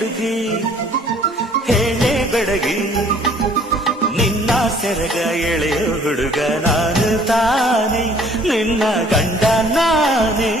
ಹುಡುಗಿ ಹೇಳೆ ಬೆಡಗಿ ನಿನ್ನ ಸೆರಗ ಎಳೆಯ ಹುಡುಗ ನಾನು ತಾನೆ ನಿನ್ನ ಗಂಡ ನಾನೇ